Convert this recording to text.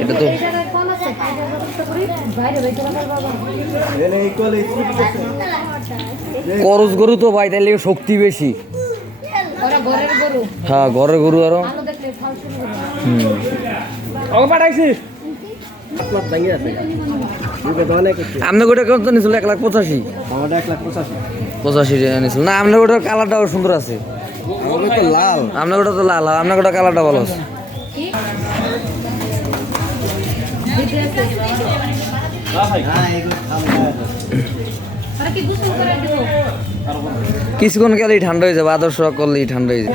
এটা গরু তো ভাই তাইলে শক্তি বেশি। হ্যাঁ ঘরের গরু আরও। হুম। ওকে পাঠাইছি আপনার গোটা কত নিছিল? এক লাখ পঁচাশি। পঁচাশি। নিছিল। না আপনার গোটার কালারটাও সুন্দর আছে। লাল। আপনার গোটা তো লাল আপনার গোটা কালারটা ভালো আছে। কিছুক্ষণ গেলেই ঠান্ডা হয়ে যাবে আদর্শ করলেই ঠান্ডা হয়ে যাবে।